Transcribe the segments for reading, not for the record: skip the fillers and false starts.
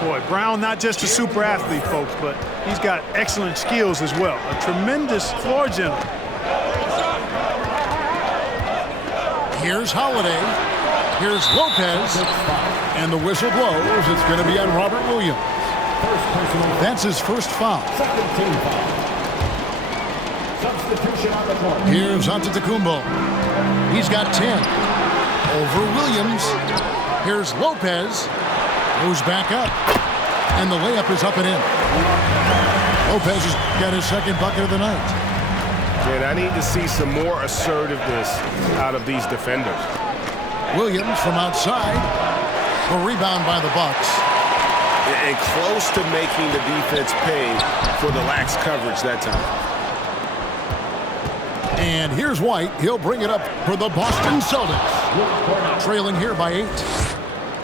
Boy, Brown not just a super athlete, folks, but he's got excellent skills as well. A tremendous floor general. Here's Holiday. Here's Lopez. And the whistle blows. It's going to be on Robert Williams. That's his first foul. Here's Antetokounmpo. He's got 10. Over Williams. Here's Lopez. Goes back up. And the layup is up and in. Lopez has got his second bucket of the night. And I need to see some more assertiveness out of these defenders. Williams from outside. A rebound by the Bucks. And close to making the defense pay for the lax coverage that time. And here's White. He'll bring it up for the Boston Celtics. Trailing here by 8.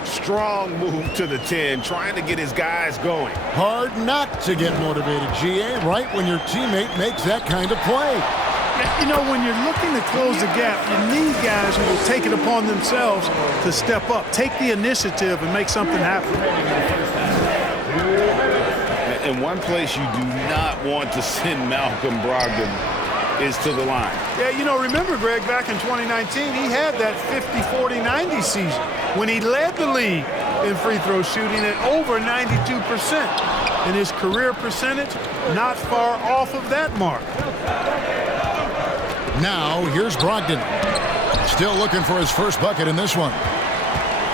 Strong move to the 10, trying to get his guys going. Hard not to get motivated, GA, right when your teammate makes that kind of play. You know, when you're looking to close the gap, you need guys who will take it upon themselves to step up, take the initiative, and make something happen. And one place you do not want to send Malcolm Brogdon is to the line. Yeah, you know, remember, Greg, back in 2019, he had that 50-40-90 season when he led the league in free throw shooting at over 92%. And his career percentage not far off of that mark. Now, here's Brogdon. Still looking for his first bucket in this one.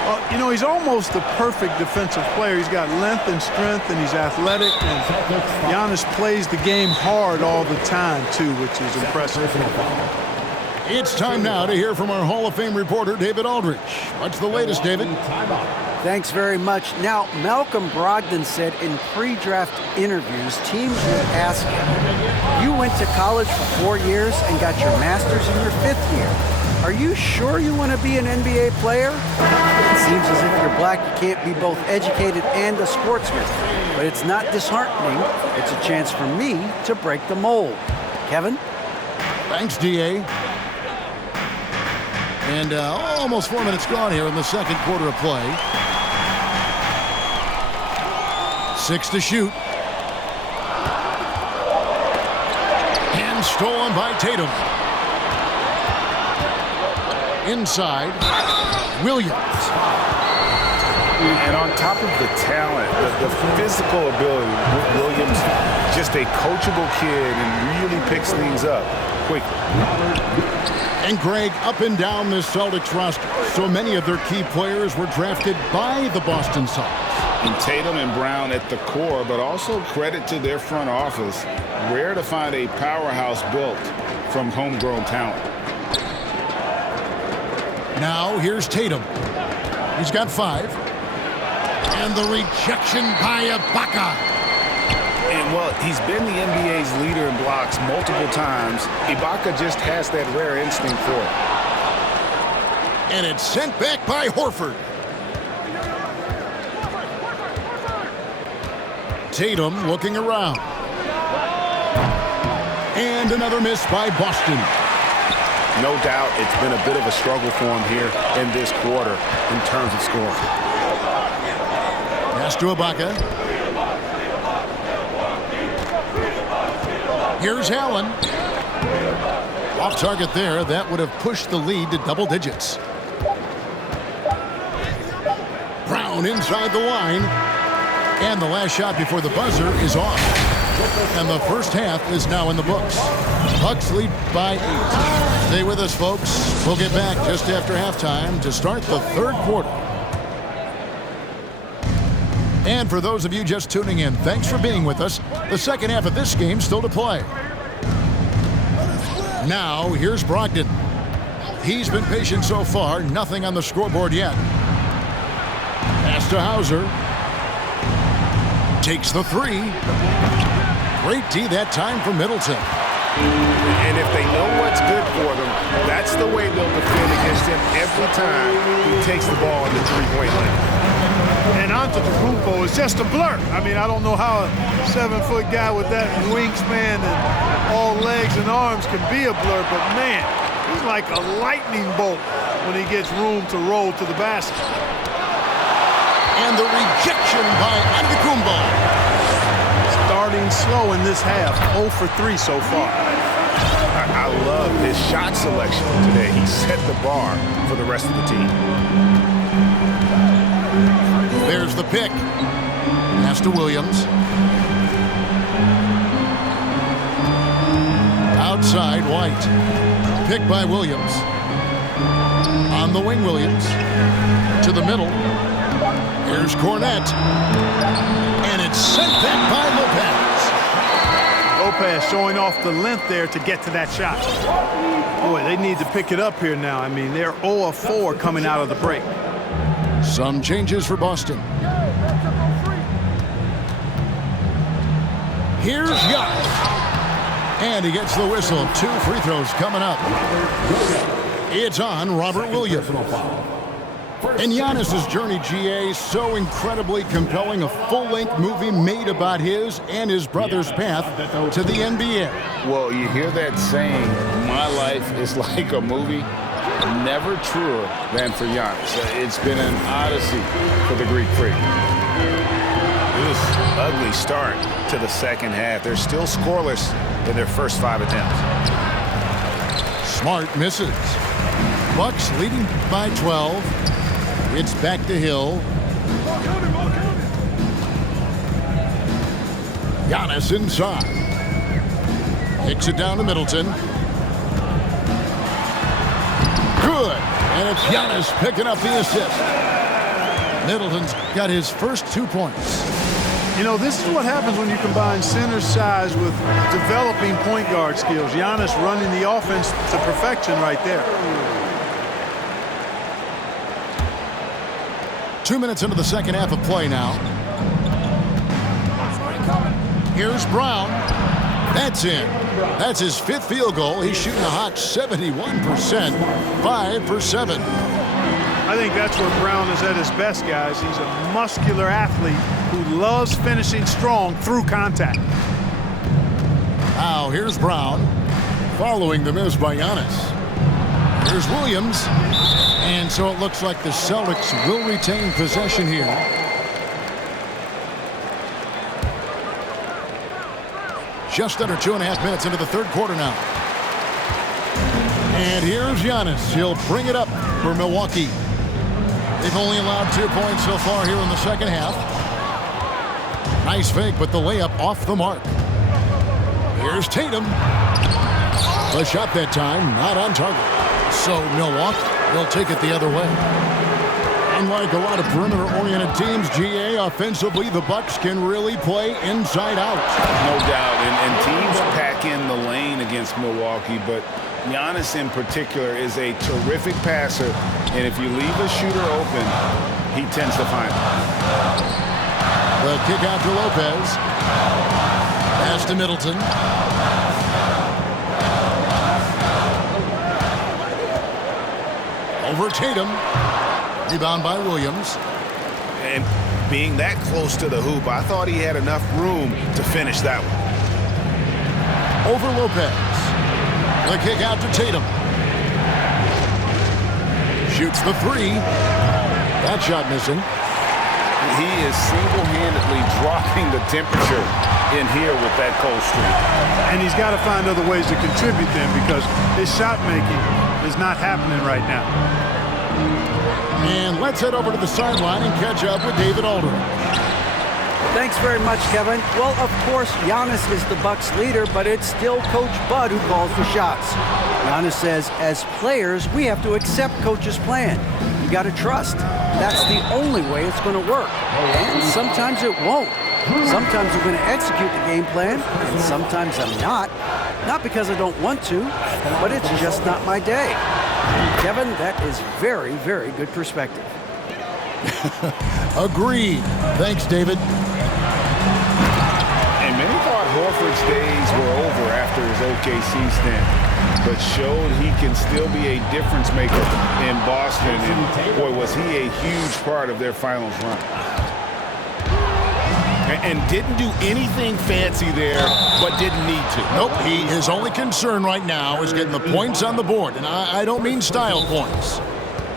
Well, you know, he's almost the perfect defensive player. He's got length and strength, and he's athletic. And Giannis plays the game hard all the time, too, which is impressive. It's time now to hear from our Hall of Fame reporter, David Aldridge. What's the latest, David? Thanks very much. Now, Malcolm Brogdon said in pre-draft interviews, teams would ask him, you went to college for 4 years and got your master's in your 5th year. Are you sure you want to be an NBA player? It seems as if you're black, you can't be both educated and a sportsman. But it's not disheartening. It's a chance for me to break the mold. Kevin? Thanks, DA. And almost 4 minutes gone here in the second quarter of play. 6 to shoot. And stolen by Tatum. Inside, Williams. And on top of the talent, the physical ability, Williams, just a coachable kid and really picks things up quickly. And Greg, up and down this Celtics roster, so many of their key players were drafted by the Boston Celtics. And Tatum and Brown at the core, but also credit to their front office. Rare to find a powerhouse built from homegrown talent. Now here's Tatum. He's got 5. And the rejection by Ibaka. And, well, he's been the NBA's leader in blocks multiple times. Ibaka just has that rare instinct for it. And it's sent back by Horford. Tatum looking around. And another miss by Boston. No doubt it's been a bit of a struggle for him here in this quarter in terms of scoring. Pass to Ibaka. Here's Allen. Off target there. That would have pushed the lead to double digits. Brown inside the line. And the last shot before the buzzer is off. And the first half is now in the books. Bucks lead by 8. Stay with us, folks. We'll get back just after halftime to start the third quarter. And for those of you just tuning in, thanks for being with us. The second half of this game still to play. Now, here's Brogdon. He's been patient so far. Nothing on the scoreboard yet. Pass to Hauser. Takes the 3. Great D that time for Middleton. And if they know what's good for them, that's the way they'll defend against him every time he takes the ball in the three-point line. And Antetokounmpo is just a blur. I mean, I don't know how a 7-foot guy with that wingspan and all legs and arms can be a blur, but man, he's like a lightning bolt when he gets room to roll to the basket. And the rejection by Antetokounmpo. Starting slow in this half, 0 for 3 so far. I love his shot selection today. He set the bar for the rest of the team. There's the pick. Pass to Williams. Outside, White. Pick by Williams. On the wing, Williams. To the middle. Here's Cornette. And it's sent back by Lopez. Lopez showing off the length there to get to that shot. Boy, they need to pick it up here now. I mean, they're 0 of 4 coming out of the break. Some changes for Boston. Here's Giannis. And he gets the whistle. 2 free throws coming up. It's on Robert Williams. And Giannis's journey, GA, so incredibly compelling. A full-length movie made about his and his brother's path to the NBA. Well, you hear that saying, my life is like a movie. Never truer than for Giannis. It's been an odyssey for the Greek freak. Ugly start to the second half. They're still scoreless in their first 5 attempts. Smart misses. Bucks leading by 12. It's back to Hill. Giannis inside. Kicks it down to Middleton. Good. And it's Giannis picking up the assist. Middleton's got his first 2 points. You know, this is what happens when you combine center size with developing point guard skills. Giannis running the offense to perfection right there. 2 minutes into the second half of play now. Here's Brown. That's in. That's his 5th field goal. He's shooting a hot 71%. 5 for 7. I think that's where Brown is at his best, guys. He's a muscular athlete who loves finishing strong through contact. Now here's Brown following the miss by Giannis. Here's Williams. And so it looks like the Celtics will retain possession here. Just under 2.5 minutes into the third quarter now. And here's Giannis. He'll bring it up for Milwaukee. They've only allowed 2 points so far here in the second half. Nice fake, but the layup off the mark. Here's Tatum. The shot that time, not on target. So Milwaukee will take it the other way. Unlike a lot of perimeter-oriented teams, GA, offensively, the Bucks can really play inside out. No doubt, and teams pack in the lane against Milwaukee, but Giannis in particular is a terrific passer, and if you leave a shooter open, he tends to find it. The kick out to Lopez. Pass to Middleton. Over Tatum. Rebound by Williams. And being that close to the hoop, I thought he had enough room to finish that one. Over Lopez. The kick out to Tatum. Shoots the 3. That shot missing. He is single-handedly dropping the temperature in here with that cold streak. And he's got to find other ways to contribute then, because his shot making is not happening right now. And let's head over to the sideline and catch up with David Aldridge. Thanks very much, Kevin. Well, of course, Giannis is the Bucks leader, but it's still Coach Bud who calls the shots. Giannis says, as players, we have to accept Coach's plan. You got to trust. That's the only way it's going to work. And sometimes it won't. Sometimes I'm going to execute the game plan, and sometimes I'm not. Not because I don't want to, but it's just not my day. Kevin, that is very, very good perspective. Agreed. Thanks, David. And many thought Horford's days were over after his OKC stint, but showed he can still be a difference maker in Boston. And boy, was he a huge part of their finals run. And didn't do anything fancy there, but didn't need to. Nope, his only concern right now is getting the points on the board. And I don't mean style points.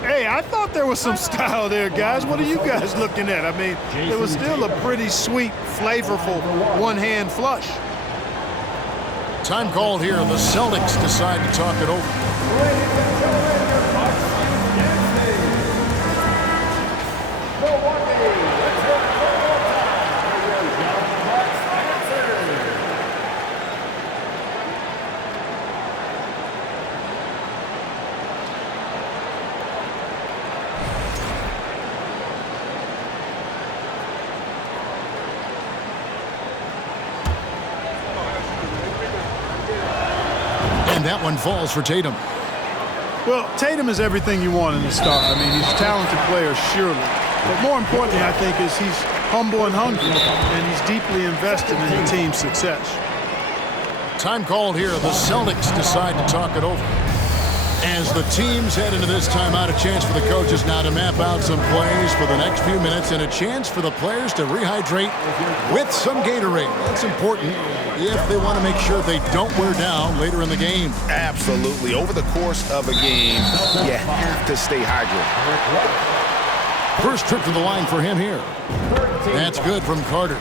Hey, I thought there was some style there, guys. What are you guys looking at? I mean, it was still a pretty sweet, flavorful one-hand flush. Time called here. The Celtics decide to talk it over. And that one falls for Tatum. Well, Tatum is everything you want in a star. I mean, he's a talented player, surely. But more importantly, I think, is he's humble and hungry, and he's deeply invested in the team's success. Time called here. The Celtics decide to talk it over. As the teams head into this timeout, a chance for the coaches now to map out some plays for the next few minutes and a chance for the players to rehydrate with some Gatorade. That's important if they want to make sure they don't wear down later in the game. Absolutely. Over the course of a game, you have to stay hydrated. First trip to the line for him here. That's good from Carter.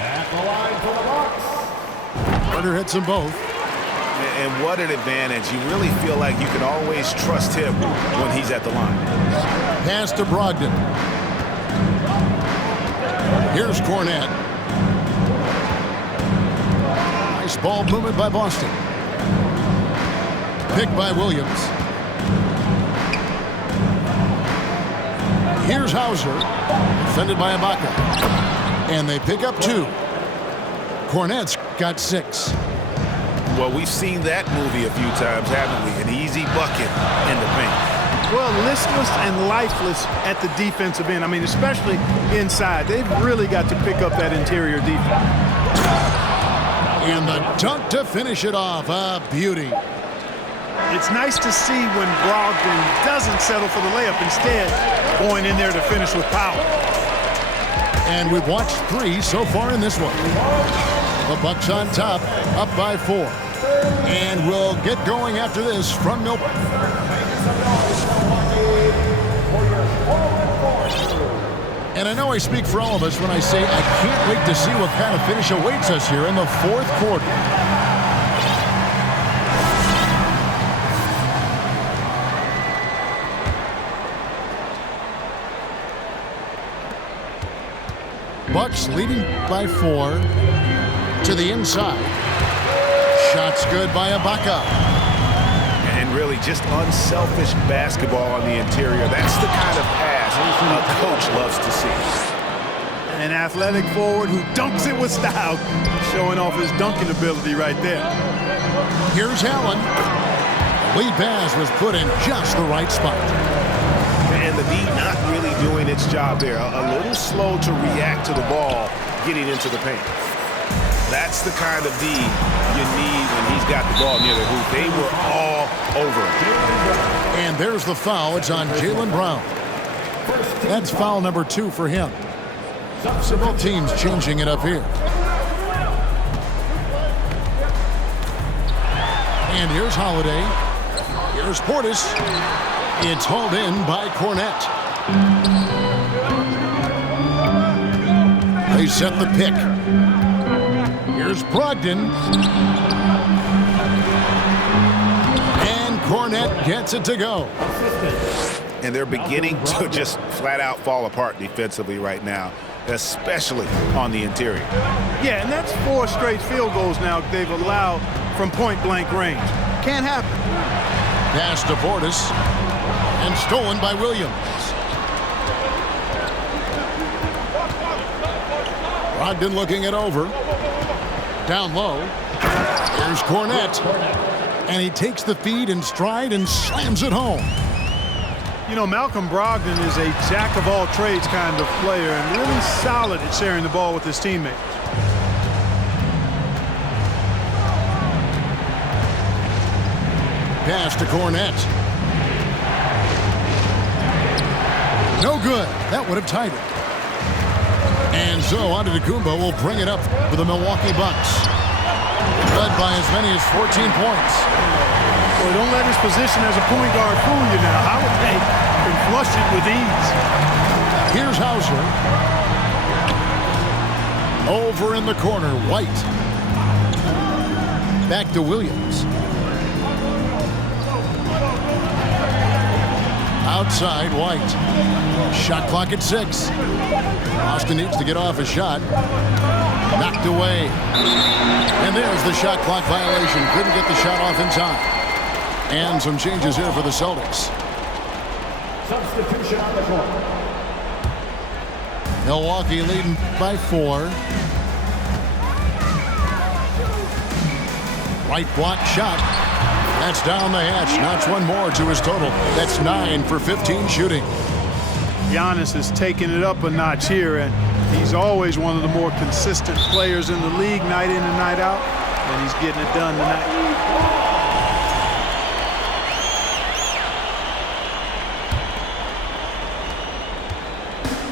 At the line for the Bucks. Carter hits them both. And what an advantage. You really feel like you can always trust him when he's at the line. Pass to Brogdon. Here's Cornette. Nice ball movement by Boston. Picked by Williams. Here's Hauser. Defended by Ibaka. And they pick up 2. Cornette's got 6. Well, we've seen that movie a few times, haven't we? An easy bucket in the paint. Well, listless and lifeless at the defensive end. I mean, especially inside. They've really got to pick up that interior defense. And the dunk to finish it off. A beauty. It's nice to see when Brogdon doesn't settle for the layup, instead going in there to finish with power. And we've watched 3 so far in this one. The Bucks on top, up by 4. And we'll get going after this from Milwaukee. And I know I speak for all of us when I say I can't wait to see what kind of finish awaits us here in the 4th quarter. Bucks leading by 4 to the inside. Shots good by Ibaka. And really just unselfish basketball on the interior. That's the kind of pass a coach loves to see. An athletic forward who dunks it with style, showing off his dunking ability right there. Here's Allen. The lead pass was put in just the right spot. And the D not really doing its job there. A little slow to react to the ball getting into the paint. That's the kind of D you need when he's got the ball near the hoop. They were all over him. And there's the foul. It's on Jaylen Brown. That's foul number 2 for him. So both teams changing it up here. And here's Holiday. Here's Portis. It's hauled in by Cornette. They set the pick. Here's Brogdon. And Cornette gets it to go. And they're beginning to just flat out fall apart defensively right now, especially on the interior. Yeah, and that's 4 straight field goals now they've allowed from point-blank range. Can't happen. Pass to Portis. And stolen by Williams. Brogdon looking it over. Down low. Here's Cornette. And he takes the feed in stride and slams it home. You know, Malcolm Brogdon is a jack-of-all-trades kind of player and really solid at sharing the ball with his teammates. Pass to Cornette. No good. That would have tied it. And so Antetokounmpo will bring it up for the Milwaukee Bucks. led by as many as 14 points. Well, don't let his position as a point guard fool you now. Holiday can flush it with ease. Here's Hauser. Over in the corner, White. Back to Williams. Outside, White. Shot clock at 6. Austin needs to get off a shot. Knocked away. And there's the shot clock violation. Couldn't get the shot off in time. And some changes here for the Celtics. Substitution on the court. Milwaukee leading by 4. White block shot. That's down the hatch. Notch one more to his total. That's 9 for 15 shooting. Giannis is taking it up a notch here, and he's always one of the more consistent players in the league, night in and night out, and he's getting it done tonight.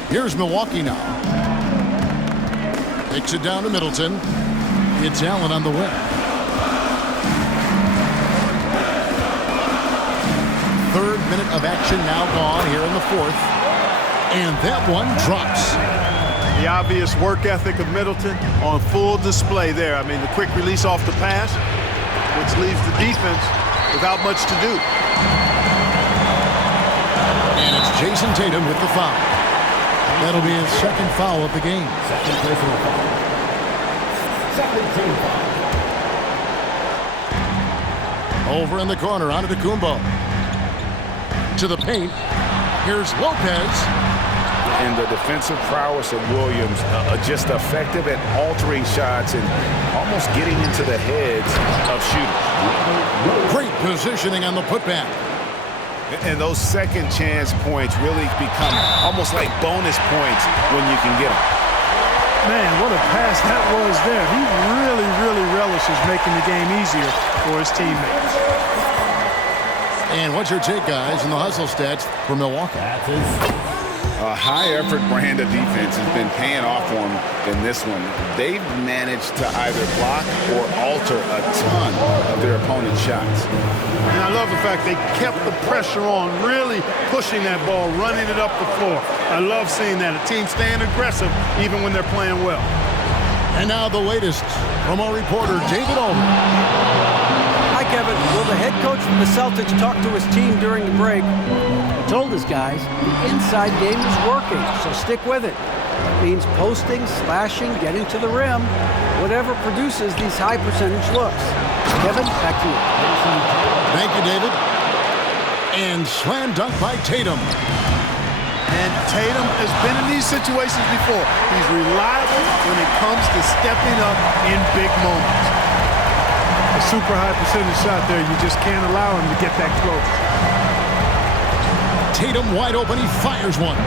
Here's Milwaukee now. Takes it down to Middleton. It's Allen on the wing. Third minute of action now gone here in the fourth. And that one drops. The obvious work ethic of Middleton on full display there. I mean, the quick release off the pass, which leaves the defense without much to do. And it's Jason Tatum with the foul. That'll be his second foul of the game. Second personal foul. Second team foul. Over in the corner, onto Kumbo. To the paint. Here's Lopez. And the defensive prowess of Williams, just effective at altering shots and almost getting into the heads of shooters. Great positioning on the putback. And those second chance points really become almost like bonus points when you can get them. Man, what a pass that was there. He really relishes making the game easier for his teammates. And what's your take, guys, in the hustle stats for Milwaukee? A high-effort brand of defense has been paying off for them in this one. They've managed to either block or alter a ton of their opponent's shots. And I love the fact they kept the pressure on, really pushing that ball, running it up the floor. I love seeing that. A team staying aggressive even when they're playing well. And now the latest from our reporter, David Olman. Hi, Kevin. Well, the head coach from the Celtics talked to his team during the break. He told his guys the inside game is working, so stick with it. It means posting, slashing, getting to the rim, whatever produces these high percentage looks. Kevin, back to you. Thank you, David. And slam dunk by Tatum. And Tatum has been in these situations before. He's reliable when it comes to stepping up in big moments. A super high percentage shot there. You just can't allow him to get that close. Tatum wide open. He fires one.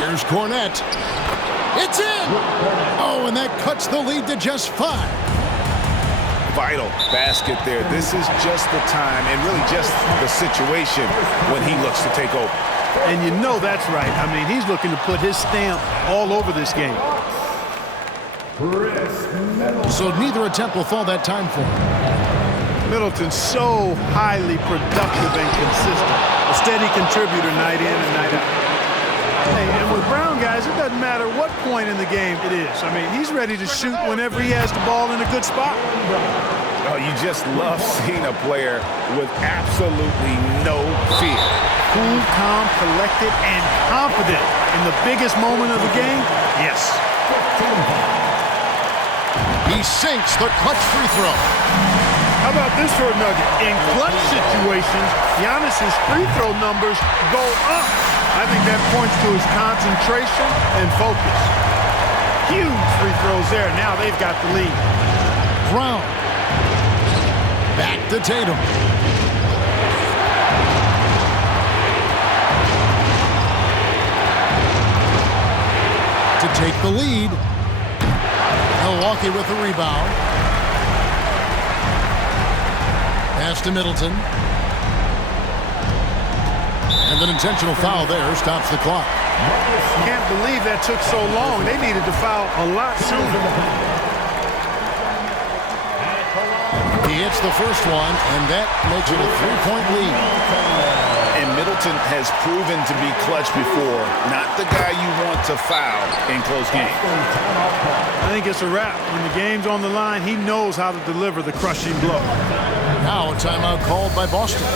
Here's Cornette. It's in! Oh, and that cuts the lead to just 5. Vital basket there. This is just the time and really just the situation when he looks to take over. And you know that's right. I mean, he's looking to put his stamp all over this game. So neither attempt will fall that time for him. Middleton's so highly productive and consistent. A steady contributor night in and night out. Hey, and with Brown, guys, it doesn't matter what point in the game it is. I mean, he's ready to shoot whenever he has the ball in a good spot. Oh, you just love seeing a player with absolutely no fear. Cool, calm, collected, and confident in the biggest moment of the game. Yes. He sinks the clutch free throw. How about this for a nugget? In clutch situations, Giannis's free throw numbers go up. I think that points to his concentration and focus. Huge free throws there. Now they've got the lead. Brown. Back to Tatum. To take the lead. Milwaukee with the rebound. Pass to Middleton. And an intentional foul there stops the clock. Can't believe that took so long. They needed to foul a lot sooner. He hits the first one, and that makes it a 3-point lead. And Middleton has proven to be clutch before. Not the guy you want to foul in close games. I think it's a wrap. When the game's on the line, he knows how to deliver the crushing blow. Now a timeout called by Boston.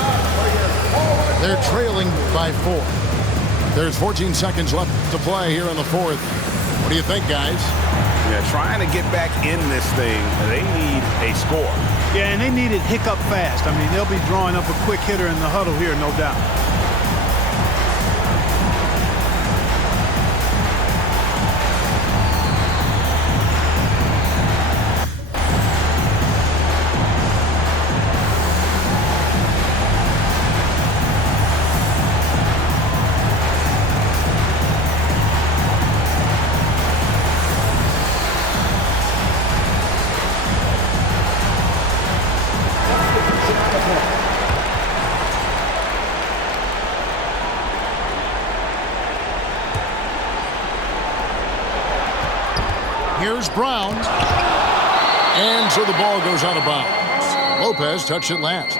They're trailing by 4. There's 14 seconds left to play here in the fourth. What do you think, guys? Yeah, trying to get back in this thing, they need a score. Yeah, and they need it hiccup fast. I mean, they'll be drawing up a quick hitter in the huddle here, no doubt. Here's Brown. And so the ball goes out of bounds. Lopez touched it last.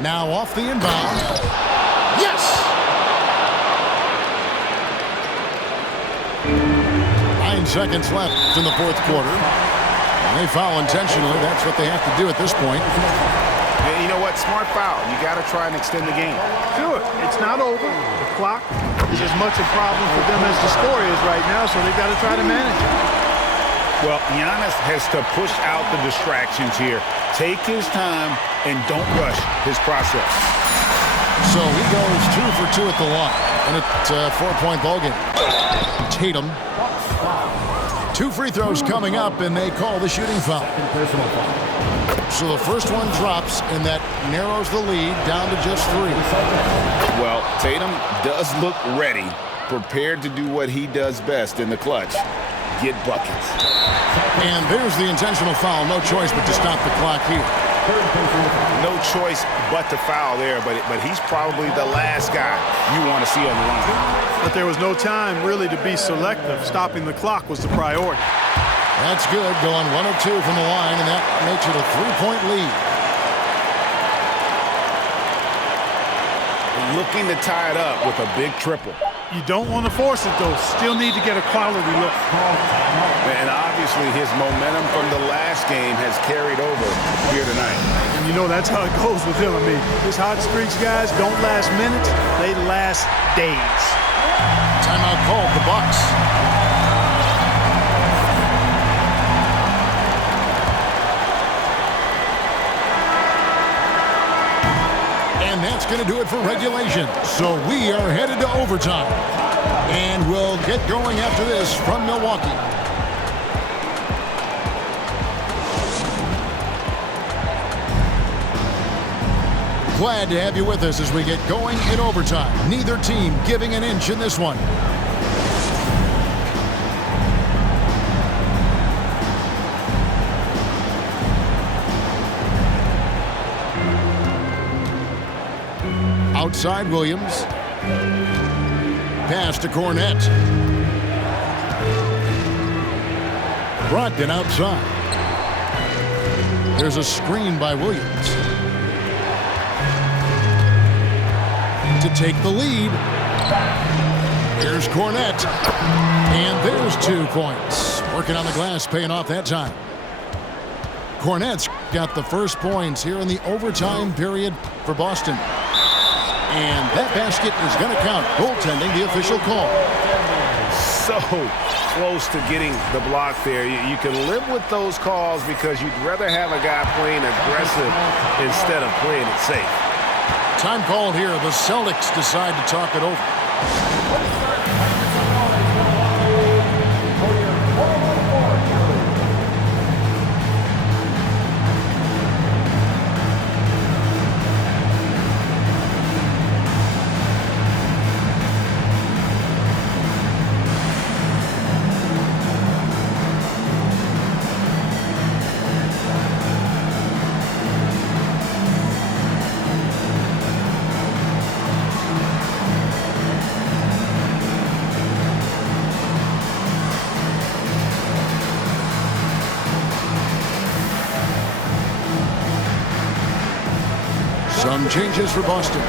Now off the inbound. Yes! 9 seconds left in the fourth quarter. And they foul intentionally. That's what they have to do at this point. You know what? Smart foul. You got to try and extend the game. Sure, it's not over. The clock is as much a problem for them as the score is right now, so they've got to try to manage it. Well, Giannis has to push out the distractions here. Take his time and don't rush his process. So he goes 2 for 2 at the line. And it's a 4-point ballgame. Tatum. 2 free throws coming up, and they call the shooting foul. So the first one drops, and that narrows the lead down to just 3. Well, Tatum does look ready, prepared to do what he does best in the clutch, get buckets. And there's the intentional foul. No choice but to stop the clock here. No choice but to foul there, but he's probably the last guy you want to see on the line. But there was no time really to be selective. Stopping the clock was the priority. That's good, going 1 of 2 from the line, and that makes it a 3-point lead. Looking to tie it up with a big triple. You don't want to force it, though. Still need to get a quality look. And obviously his momentum from the last game has carried over here tonight. And you know that's how it goes with him. I mean, his hot streaks, guys, don't last minutes. They last days. Timeout called, the Bucks. And that's going to do it for regulation. So we are headed to overtime. And we'll get going after this from Milwaukee. Glad to have you with us as we get going in overtime. Neither team giving an inch in this one. Outside Williams. Pass to Cornette. Brogdon outside. There's a screen by Williams. To take the lead. Here's Cornette. And there's 2 points. Working on the glass, paying off that time. Cornette's got the first points here in the overtime period for Boston. And that basket is going to count. Goaltending, the official call. So close to getting the block there. You can live with those calls because you'd rather have a guy playing aggressive instead of playing it safe. Time called here. The Celtics decide to talk it over. Some changes for Boston.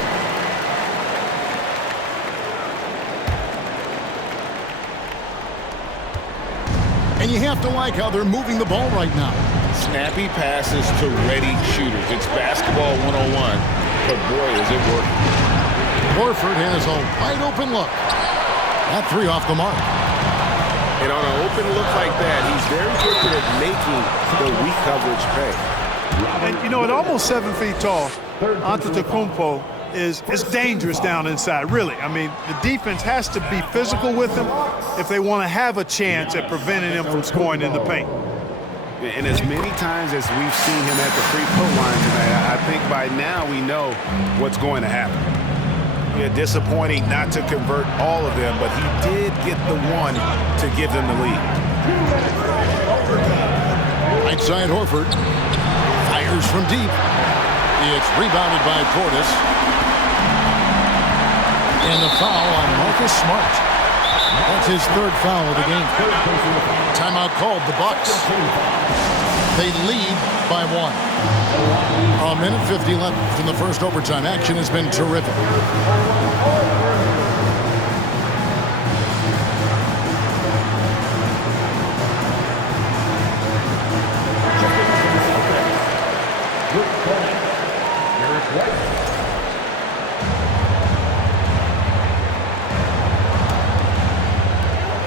And you have to like how they're moving the ball right now. Snappy passes to ready shooters. It's basketball 101, but boy, is it working. Horford has a wide open look. That three off the mark. And on an open look like that, he's very gifted at making the weak coverage pay. And, you know, at almost 7 feet tall, Antetokounmpo is dangerous down inside, really. I mean, the defense has to be physical with him if they want to have a chance at preventing him from scoring in the paint. And as many times as we've seen him at the free throw line tonight, I think by now we know what's going to happen. Yeah, disappointing not to convert all of them, but he did get the one to give them the lead. Right side Horford. Fires from deep. It's rebounded by Portis. And the foul on Marcus Smart. That's his third foul of the game. Timeout called, the Bucks. They lead by 1. A minute 50 left in the first overtime. Action has been terrific.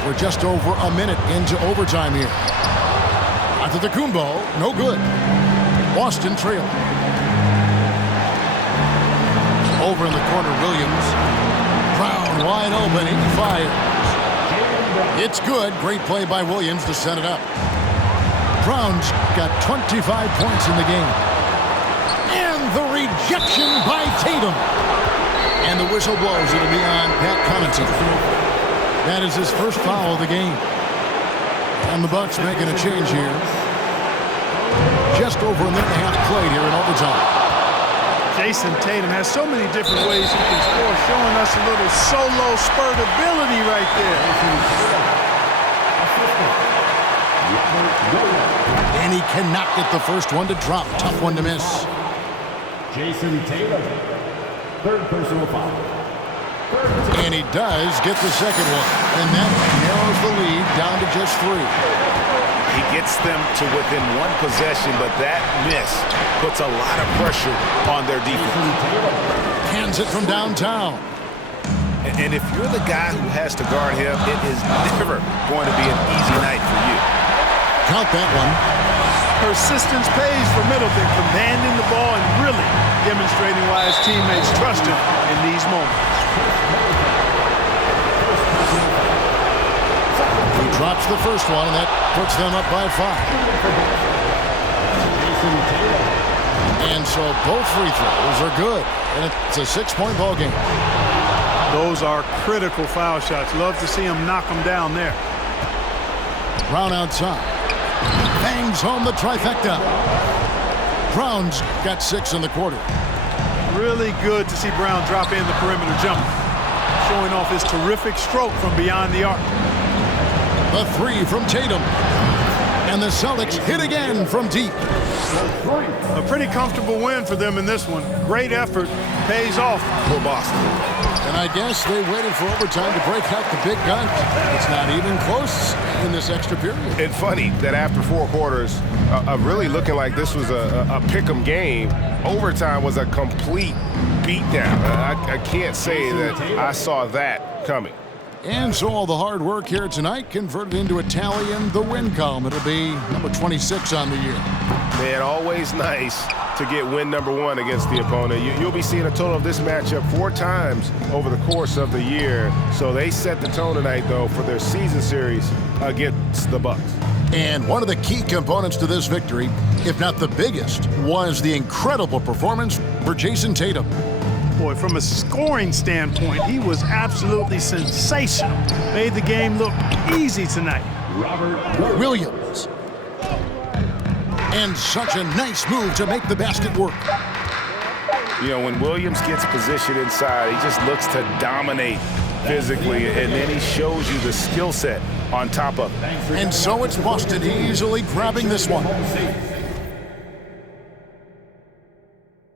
We're just over a minute into overtime here. Antetokounmpo, no good. Boston trail. Over in the corner, Williams. Brown wide open, he fires. It's good. Great play by Williams to set it up. Brown's got 25 points in the game. And the rejection by Tatum. And the whistle blows. It'll be on Pat Connaughton. That is his first foul of the game. And the Bucks making a change here. Just over a minute and a half played here in overtime. Jason Tatum has so many different ways he can score, showing us a little solo spurt ability right there. And he cannot get the first one to drop. Tough one to miss. Jason Tatum, third personal foul. And he does get the second one. And that narrows the lead down to just 3. He gets them to within one possession, but that miss puts a lot of pressure on their defense. Hands it from downtown. And if you're the guy who has to guard him, it is never going to be an easy night for you. Count that one. Persistence pays for Middleton, commanding the ball and really demonstrating why his teammates trust him in these moments. He drops the first one, and that puts them up by 5. And so both free throws are good, and it's a 6-point ball game. Those are critical foul shots. Love to see him knock them down there. Brown outside. Bangs home the trifecta. Brown's got 6 in the quarter. Really good to see Brown drop in the perimeter jumper, showing off his terrific stroke from beyond the arc. The 3 from Tatum. And the Celtics hit again from deep. A pretty comfortable win for them in this one. Great effort. Pays off for Boston. And I guess they waited for overtime to break out the big guns. It's not even close in this extra period. And funny that after 4 quarters of really looking like this was a pick-em game, overtime was a complete beatdown. I can't say that I saw that coming. And so all the hard work here tonight converted into a tally in the win column. It'll be number 26 on the year. Man, always nice to get win number 1 against the opponent. You'll be seeing a total of this matchup 4 times over the course of the year. So they set the tone tonight, though, for their season series against the Bucks. And one of the key components to this victory, if not the biggest, was the incredible performance for Jason Tatum. Boy, from a scoring standpoint, he was absolutely sensational. Made the game look easy tonight. Williams. And such a nice move to make the basket work. You know, when Williams gets positioned inside, he just looks to dominate physically, and then he shows you the skill set on top of it. And so it's Boston easily grabbing this one.